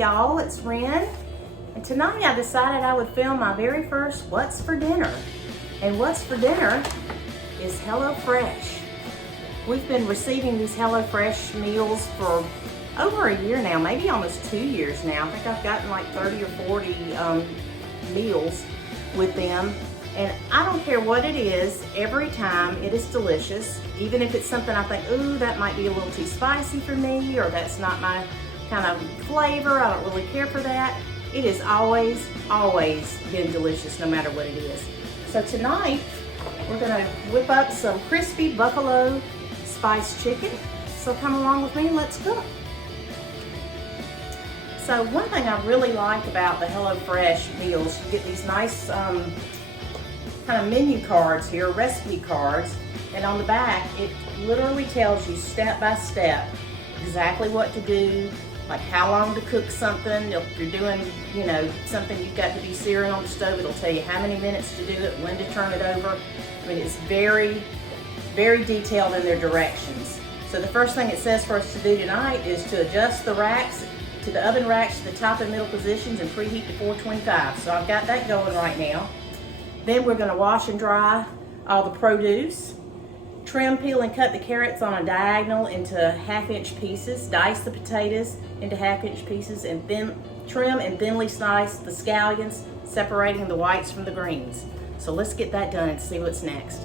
y'all, it's Ren, and tonight I decided I would film my very first What's for Dinner. And what's for dinner is HELLOFRESH. We've been receiving these HELLOFRESH meals for over a year now, maybe almost 2 years now. I think I've gotten like 30 or 40 meals with them. And I don't care what it is, every time it is delicious. Even if it's something I think, ooh, that might be a little too spicy for me, or that's not my kind of flavor, I don't really care for that. It has always been delicious, no matter what it is. So tonight, we're gonna whip up some crispy buffalo spice chicken. So come along with me and let's cook. So one thing I really like about the HelloFresh meals, you get these nice kind of menu cards here, recipe cards, and on the back it literally tells you step by step exactly what to do, like how long to cook something. If you're doing, you know, something you've got to be searing on the stove, it'll tell you how many minutes to do it, when to turn it over. I mean, it's very detailed in their directions. So the first thing it says for us to do tonight is to adjust the racks to the oven racks to the top and middle positions and preheat to 425. So I've got that going right now. Then we're going to wash and dry all the produce. Trim, peel, and cut the carrots on a diagonal into 1/2-inch pieces. Dice the potatoes into 1/2-inch pieces, and then trim and thinly slice the scallions, separating the whites from the greens. So let's get that done and see what's next.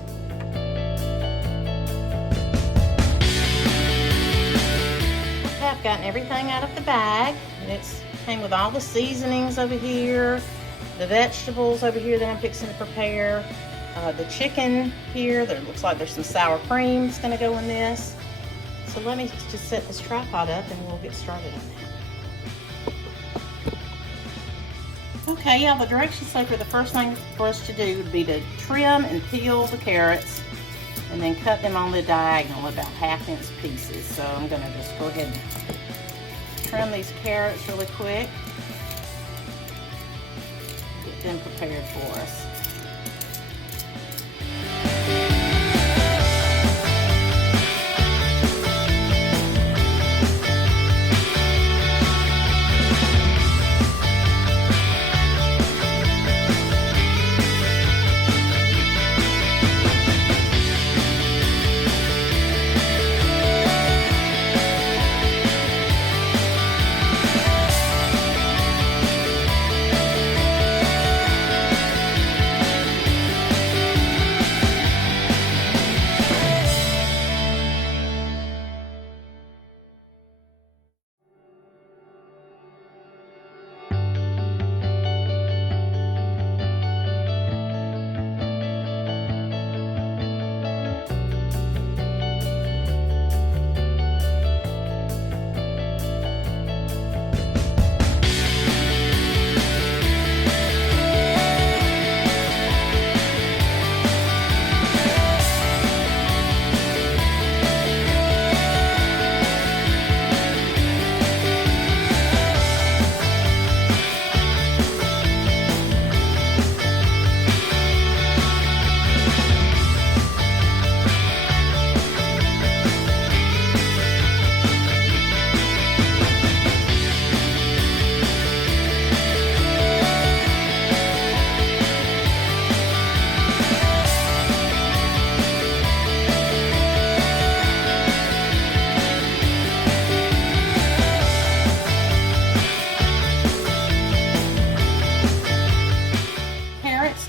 Okay, I've gotten everything out of the bag, and it's came with all the seasonings over here, the vegetables over here that I'm fixing to prepare, the chicken here. There looks like there's some sour cream that's gonna go in this. So let me just set this tripod up and we'll get started on that. Okay, yeah, the directions say for the first thing for us to do would be to trim and peel the carrots and then cut them on the diagonal, about 1/2-inch pieces. So I'm gonna just go ahead and trim these carrots really quick. Get them prepared for us.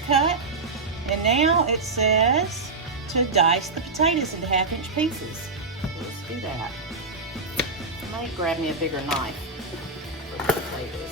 Cut, and now it says to dice the potatoes into 1/2-inch pieces. So let's do that. I might grab me a bigger knife for the potatoes.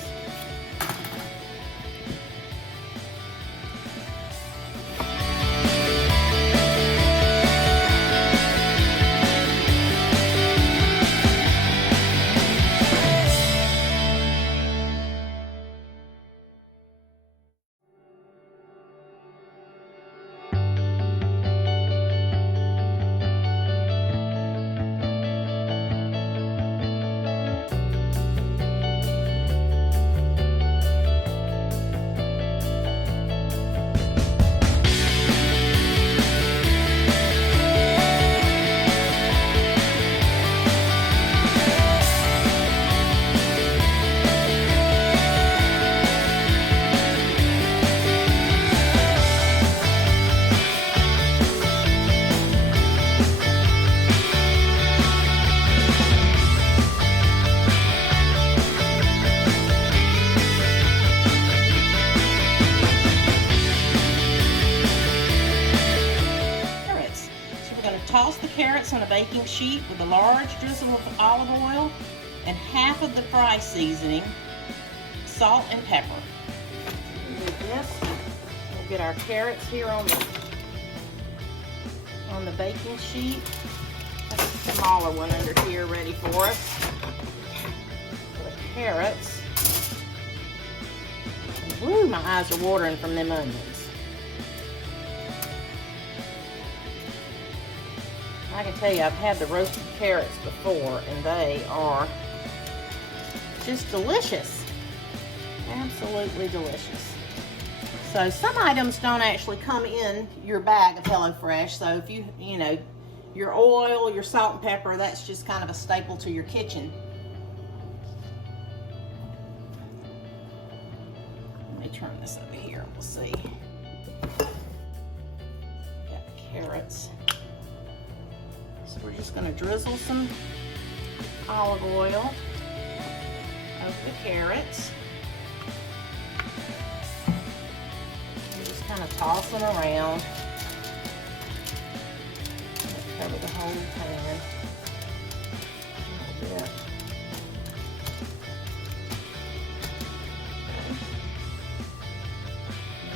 toss the carrots on a baking sheet with a large drizzle of olive oil and half of the fry seasoning, salt and pepper. Do this. We'll get our carrots here on the baking sheet. That's a smaller one under here ready for us. The carrots. Woo, my eyes are watering from them onions. I can tell you, I've had the roasted carrots before, and they are just delicious. Absolutely delicious. So some items don't actually come in your bag of HelloFresh. So if you know, your oil, your salt and pepper, that's just kind of a staple to your kitchen. Let me turn this over here and we'll see. Got carrots. So we're just going to drizzle some olive oil over the carrots. And just kind of toss them around. Cover the whole pan a little bit. Okay.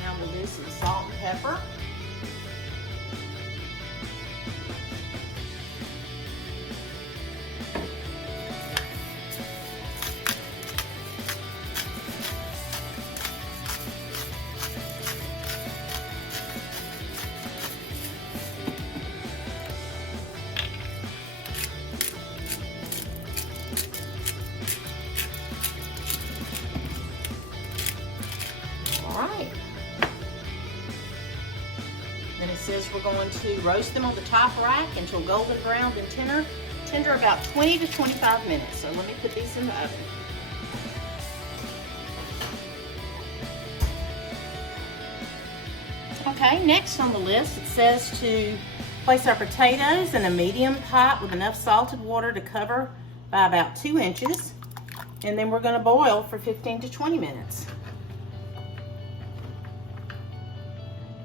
Now we'll do some salt and pepper. Alright. Then it says we're going to roast them on the top rack until golden brown and tender about 20 to 25 minutes. So let me put these in the oven. Okay, next on the list it says to place our potatoes in a medium pot with enough salted water to cover by about 2 inches. And then we're going to boil for 15 to 20 minutes.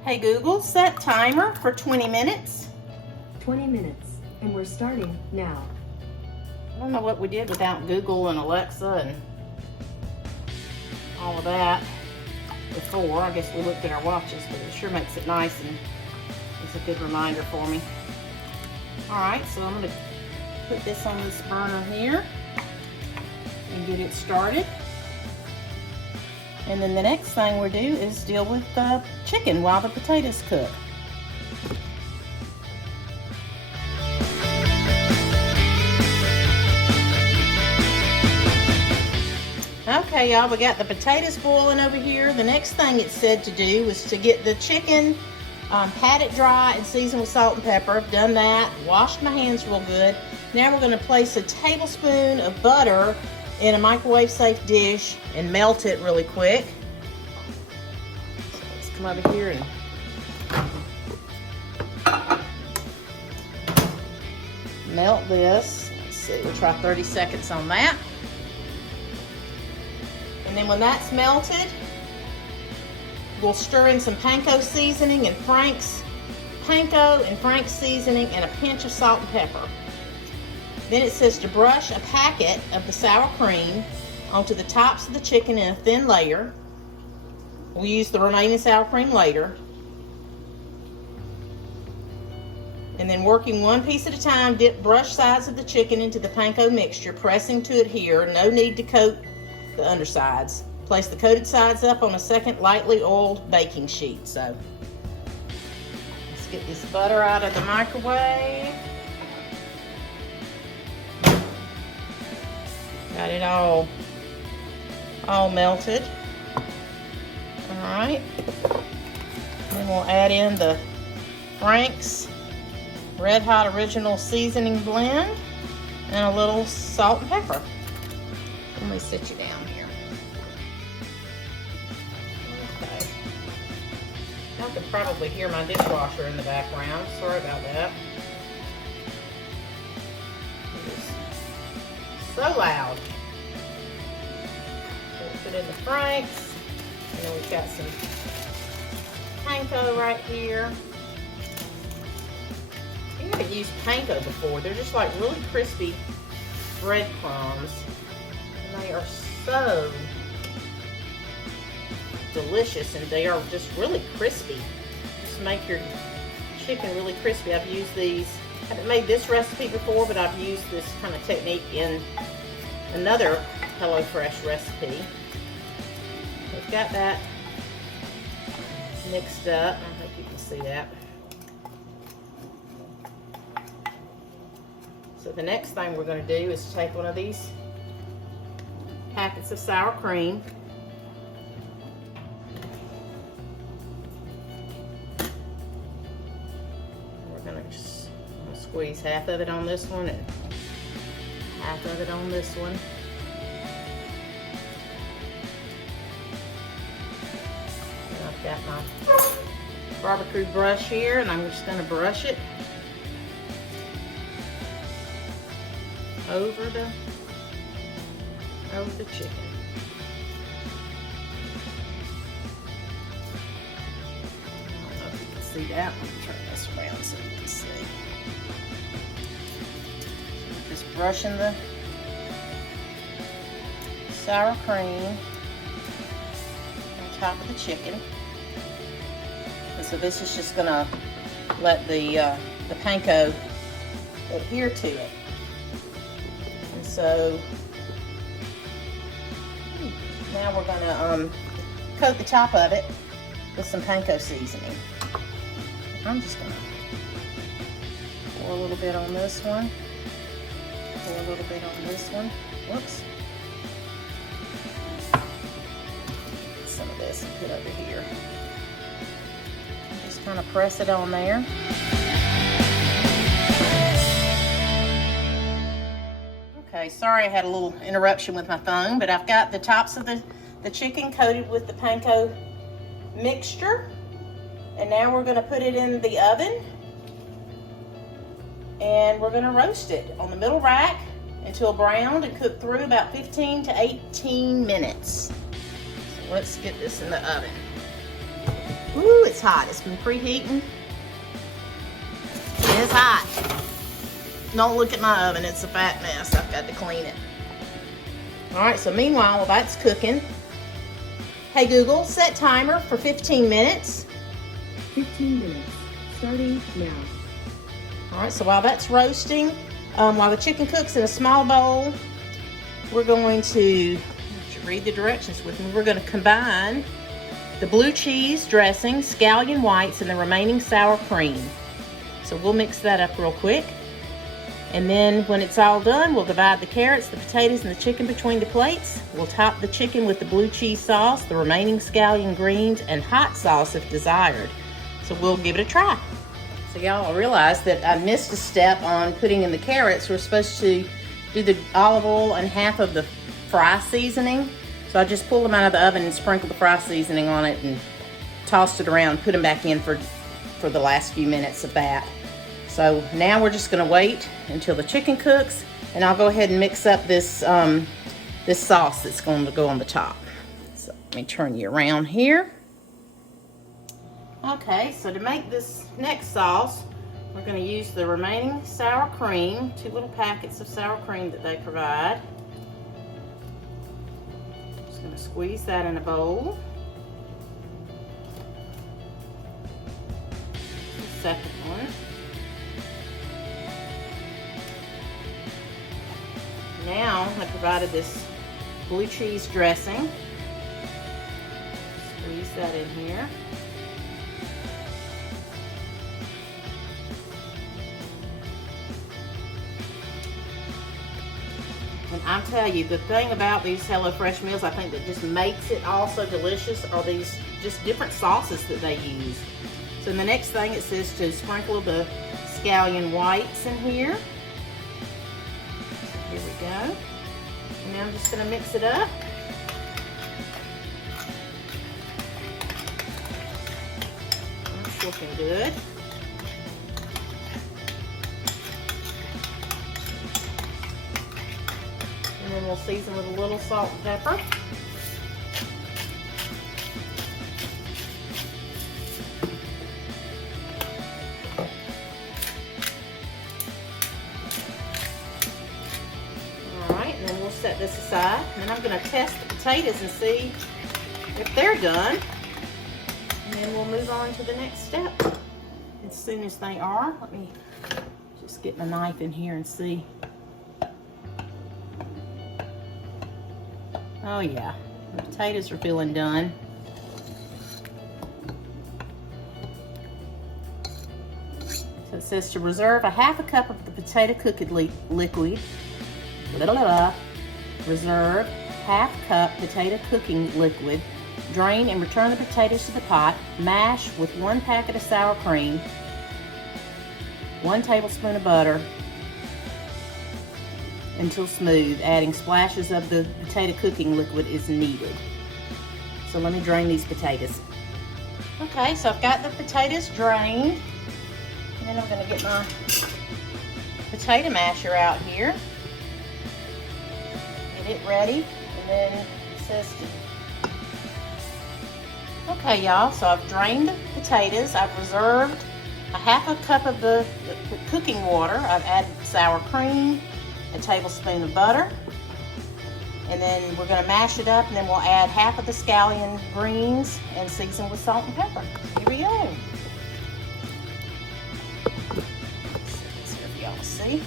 Hey Google, set timer for 20 minutes. 20 minutes, and we're starting now. I don't know what we did without Google and Alexa and all of that before. I guess we looked at our watches, but it sure makes it nice and it's a good reminder for me. Alright, so I'm going to put this on this burner here and get it started. And then the next thing we'll do is deal with the chicken while the potatoes cook. Okay, y'all, we got the potatoes boiling over here. The next thing it said to do was to get the chicken, pat it dry and season with salt and pepper. I've done that, washed my hands real good. Now we're going to place a tablespoon of butter in a microwave safe dish and melt it really quick. So let's come over here and melt this. Let's see, we'll try 30 seconds on that. And then when that's melted, we'll stir in some panko seasoning and Frank's seasoning and a pinch of salt and pepper. Then it says to brush a packet of the sour cream onto the tops of the chicken in a thin layer. We'll use the remaining sour cream later. And then working one piece at a time, dip brush sides of the chicken into the panko mixture, pressing to adhere. No need to coat the undersides. Place the coated sides up on a second lightly oiled baking sheet. So let's get this butter out of the microwave. Got it all melted. All right. Then we'll add in the Frank's Red Hot Original Seasoning Blend and a little salt and pepper. Let me sit you down here. Okay. Y'all can probably hear my dishwasher in the background. Sorry about that. So loud. We'll put in the Frank's, and then we've got some panko right here. haven't used panko before. They're just like really crispy breadcrumbs. And they are so delicious, and they are just really crispy. Just make your chicken really crispy. I've used these. I haven't made this recipe before, but I've used this kind of technique in another HelloFresh recipe. We've got that mixed up. I hope you can see that. So the next thing we're going to do is take one of these packets of sour cream. We're going to just squeeze half of it on this one and half of it on this one. And I've got my barbecue brush here, and I'm just going to brush it over the chicken. I don't know if you can see that. Let me turn this around so you can see. Just brushing the sour cream on top of the chicken. And so this is just gonna let the panko adhere to it. And so now we're gonna coat the top of it with some panko seasoning. I'm just gonna pour a little bit on this one, pour a little bit on this one. Whoops. Get some of this and put over here. Just kind of press it on there. Okay, sorry I had a little interruption with my phone, but I've got the tops of the chicken coated with the panko mixture. And now we're gonna put it in the oven and we're gonna roast it on the middle rack until browned and cooked through about 15 to 18 minutes. So let's get this in the oven. Ooh, it's hot. It's been preheating. It's hot. Don't look at my oven, it's a fat mess. I've got to clean it. All right, so meanwhile, while that's cooking, hey Google, set timer for 15 minutes. 15 minutes, starting now. All right, so while that's roasting, while the chicken cooks in a small bowl, we're going to, read the directions with me, we're going to combine the blue cheese dressing, scallion whites, and the remaining sour cream. So we'll mix that up real quick. And then when it's all done, we'll divide the carrots, the potatoes, and the chicken between the plates. We'll top the chicken with the blue cheese sauce, the remaining scallion greens, and hot sauce if desired. So we'll give it a try. So y'all realize that I missed a step on putting in the carrots. We're supposed to do the olive oil and half of the fry seasoning. So I just pulled them out of the oven and sprinkled the fry seasoning on it and tossed it around, put them back in for the last few minutes of that. So now we're just gonna wait until the chicken cooks, and I'll go ahead and mix up this, this sauce that's going to go on the top. So let me turn you around here. Okay, so to make this next sauce, we're gonna use the remaining sour cream, 2 little packets of sour cream that they provide. Just gonna squeeze that in a bowl. The second one. Now I provided this blue cheese dressing. Squeeze that in here. And I'm telling you, the thing about these HelloFresh meals, I think that just makes it all so delicious are these just different sauces that they use. So in the next thing it says to sprinkle the scallion whites in here. Here we go. And now I'm just going to mix it up. That's looking good. And then we'll season with a little salt and pepper. set this aside, and then I'm gonna test the potatoes and see if they're done. And then we'll move on to the next step. As soon as they are, let me just get my knife in here and see. Oh yeah, the potatoes are feeling done. So it says to reserve a half a cup of the potato cooking liquid. Reserve half cup potato cooking liquid. Drain and return the potatoes to the pot. Mash with 1 packet of sour cream, 1 tablespoon of butter until smooth. Adding splashes of the potato cooking liquid is needed. So let me drain these potatoes. Okay, so I've got the potatoes drained. And then I'm going to get my potato masher out here. Get it ready. And then it says to... Okay, y'all, so I've drained the potatoes. I've reserved a half a cup of the cooking water. I've added sour cream, a tablespoon of butter, and then we're going to mash it up, and then we'll add half of the scallion greens and season with salt and pepper. Here we go. So here for y'all to see.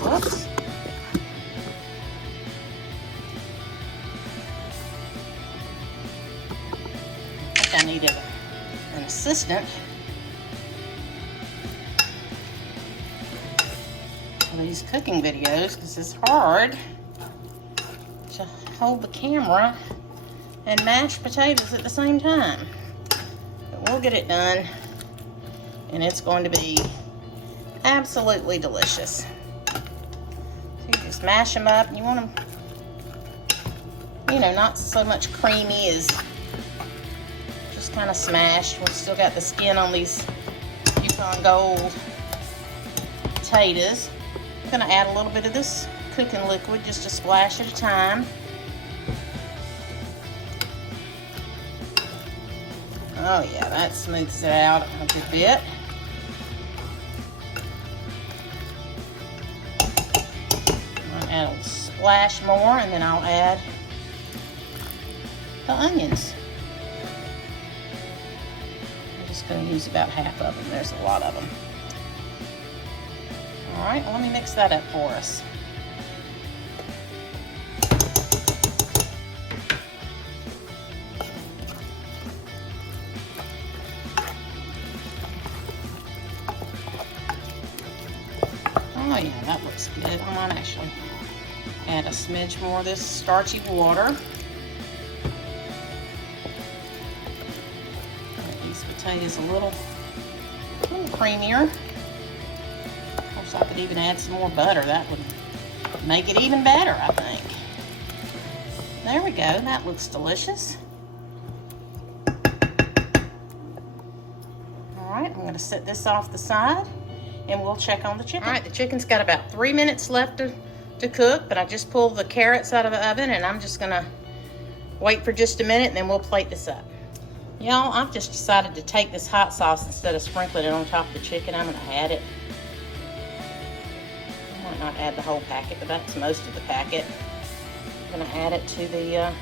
Whoops. I think I needed an assistant. These cooking videos, because it's hard to hold the camera and mash potatoes at the same time. But we'll get it done, and it's going to be absolutely delicious. So you just mash them up, and you want them, you know, not so much creamy as just kind of smashed. We've still got the skin on these Yukon Gold potatoes. I'm going to add a little bit of this cooking liquid, just a splash at a time. Oh yeah, that smooths it out a good bit. I'll add a splash more, and then I'll add the onions. I'm just going to use about half of them. There's a lot of them. All right, well, let me mix that up for us. Oh yeah, that looks good. I might actually add a smidge more of this starchy water. Make these potatoes a little creamier. I could even add some more butter. That would make it even better, I think. There we go. That looks delicious. All right, I'm going to set this off the side, and we'll check on the chicken. All right, the chicken's got about 3 minutes left to cook, but I just pulled the carrots out of the oven, and I'm just going to wait for just a minute, and then we'll plate this up. Y'all, I've just decided to take this hot sauce instead of sprinkling it on top of the chicken. I'm going to add it. Not add the whole packet, but that's most of the packet. I'm going to add it to the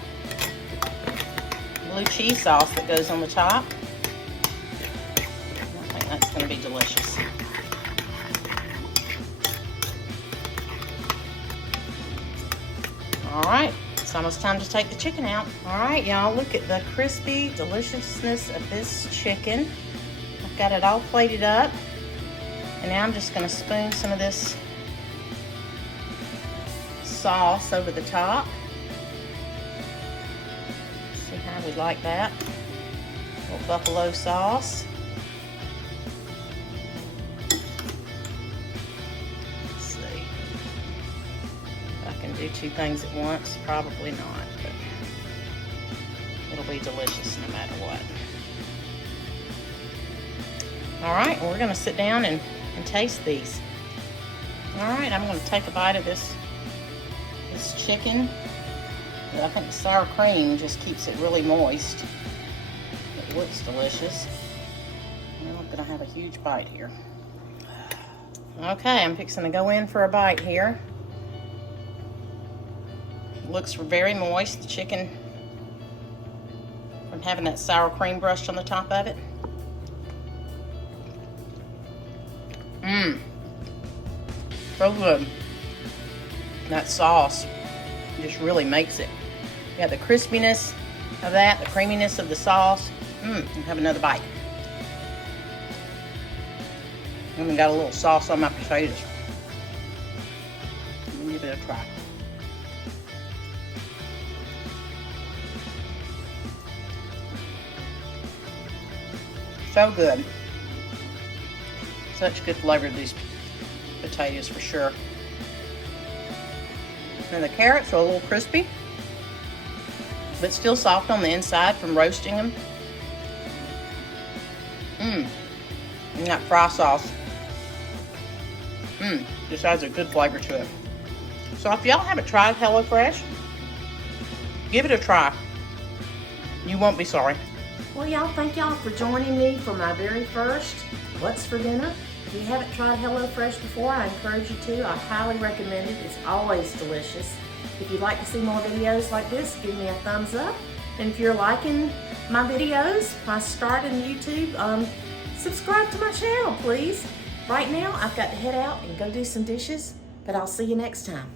blue cheese sauce that goes on the top. I think that's going to be delicious. All right, it's almost time to take the chicken out. All right, y'all, look at the crispy deliciousness of this chicken. I've got it all plated up, and now I'm just going to spoon some of this sauce over the top. See how we like that. A little buffalo sauce. Let's see. If I can do 2 things at once, probably not, but it'll be delicious no matter what. All right, well, we're gonna sit down and taste these. All right, I'm gonna take a bite of this chicken. I think the sour cream just keeps it really moist. It looks delicious. Well, I'm gonna have a huge bite here. Okay, I'm fixing to go in for a bite here. looks very moist, the chicken, from having that sour cream brushed on the top of it. Mmm. So good. That sauce just really makes it. You got the crispiness of that, the creaminess of the sauce. Have another bite. Even got a little sauce on my potatoes. Let me give it a try. So good. Such good flavor to these potatoes for sure. And the carrots are a little crispy, but still soft on the inside from roasting them. And that fry sauce. Just adds a good flavor to it. So if y'all haven't tried HelloFresh, give it a try. You won't be sorry. Well, y'all, thank y'all for joining me for my very first What's for Dinner. If you haven't tried HelloFresh before, I encourage you to. I highly recommend it. It's always delicious. If you'd like to see more videos like this, give me a thumbs up. And if you're liking my videos, my start in YouTube, subscribe to my channel, please. Right now, I've got to head out and go do some dishes, but I'll see you next time.